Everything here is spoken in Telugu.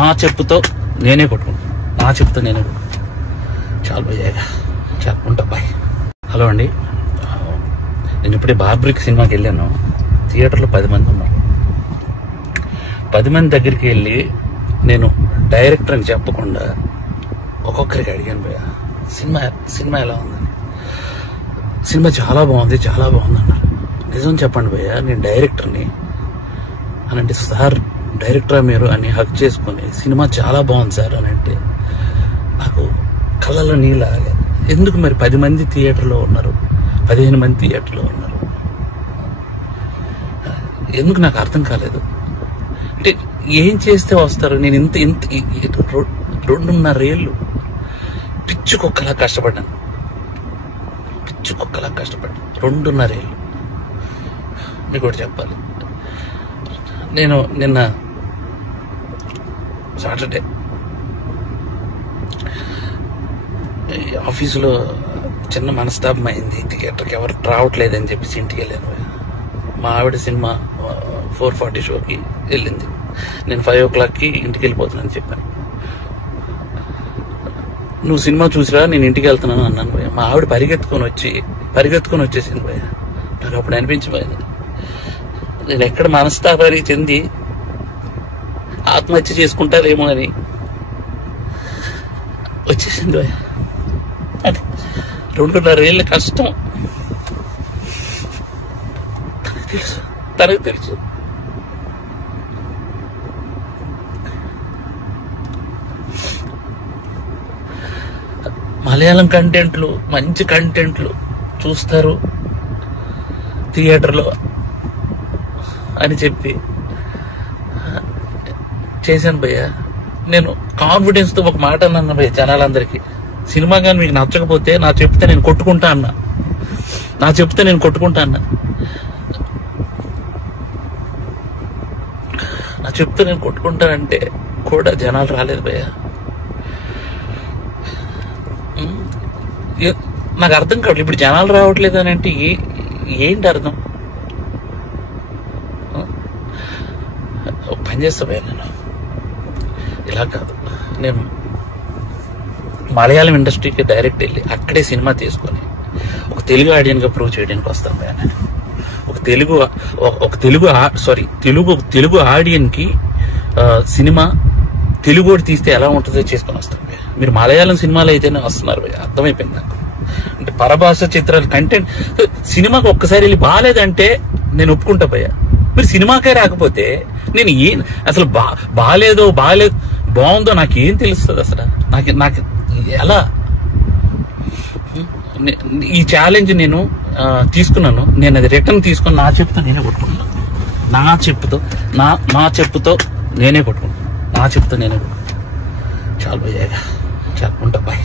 నా చెప్పుతో నేనే కొట్టుకుంటాను. నా చెప్పుతో నేనే కొట్టుకుంటాను. చాలు భయ్యాగా, చాలు ఉంటా బాయ్. హలో అండి, నేను ఇప్పుడే బార్బరిక్ సినిమాకి వెళ్ళాను. థియేటర్లో 10 మంది ఉన్నారు. 10 మంది దగ్గరికి వెళ్ళి నేను డైరెక్టర్ అని చెప్పకుండా ఒక్కొక్కరికి అడిగాను భయ్య, సినిమా ఎలా ఉందని. సినిమా చాలా బాగుంది అన్నారు. నిజం చెప్పండి భయ్య, నేను డైరెక్టర్ని అని అంటే, సార్ డైరెక్టరా మీరు అని హక్ చేసుకుని సినిమా చాలా బాగుంది సార్ అని అంటే నాకు కళ్ళలో నీళ్ళు ఆగలేదు. ఎందుకు మరి 10 మంది థియేటర్లో ఉన్నారు, 15 మంది థియేటర్లో ఉన్నారు, ఎందుకు నాకు అర్థం కాలేదు. అంటే ఏం చేస్తే వస్తారు? నేను ఇంత 2.5 ఏళ్ళు పిచ్చుకొక్కలా కష్టపడ్డాను. 2.5 ఏళ్ళు. మీకు ఒకటి చెప్పాలి, నేను నిన్న సాటర్డే ఆఫీసులో చిన్న మనస్తాపం అయింది. థియేటర్కి ఎవరు రావట్లేదని చెప్పేసి ఇంటికి వెళ్ళాను. మా ఆవిడ సినిమా 4:40 షోకి వెళ్ళింది. నేను 5 o'clockకి ఇంటికి వెళ్ళిపోతున్నాను చెప్పాను. నువ్వు సినిమా చూసిరా, నేను ఇంటికి వెళ్తున్నాను అన్నాను భయ్య. మా ఆవిడ పరిగెత్తుకొని వచ్చేసింది భయ్య. నాకు అప్పుడు అనిపించిపోయింది, నేను ఎక్కడ మనస్తాపానికి చెంది ఆత్మహత్య చేసుకుంటారేమో అని వచ్చేసింది భయ్య. అంటే 2.5 ఏళ్ళ కష్టం తనకు తెలుసు. మలయాళం కంటెంట్లు, మంచి కంటెంట్లు చూస్తారు థియేటర్లో అని చెప్పి చేశాను భయ్య. నేను కాన్ఫిడెన్స్తో ఒక మాట అన్నాను భయ్య జనాలందరికీ, సినిమా కానీ మీకు నచ్చకపోతే నా చెప్తే నేను కొట్టుకుంటా అన్నా. నా చెప్తే నేను కొట్టుకుంటానంటే కూడా జనాలు రాలేదు భయ్య. నాకు అర్థం కావట్లేదు, ఇప్పుడు జనాలు రావట్లేదు అని అంటే ఏంటి అర్థం? పని చేస్తా భయ్య, నేను ఇలా కాదు, నేను మలయాళం ఇండస్ట్రీకి డైరెక్ట్ వెళ్ళి అక్కడే సినిమా తీసుకొని ఒక తెలుగు ఆడియన్గా ప్రూవ్ చేయడానికి వస్తాను భయ్య. నేను తెలుగు ఆడియన్కి సినిమా తెలుగు తీస్తే ఎలా ఉంటుందో చేసుకొని వస్తాను భయ్య. మీరు మలయాళం సినిమాలు అయితేనే వస్తున్నారు భయ్య, అర్థమైపోయింది నాకు. అంటే పరభాష చిత్రాలు కంటెంట్ సినిమాకి ఒక్కసారి వెళ్ళి బాగాలేదంటే నేను ఒప్పుకుంటా భయ్య. మీరు సినిమాకే రాకపోతే నేను అసలు బాగాలేదు బాగుందో నాకేం తెలుస్తుంది అసలు? నాకు ఎలా? ఈ ఛాలెంజ్ నేను తీసుకున్నాను, నేను అది రిటర్న్ తీసుకొని నా చెప్పుతో నేనే కొట్టుకుంటాను. నా చెప్పుతో నేనే కొట్టుకుంటాను. చాలు భయ్యాగా, చాలు ఉంటా బాయ్.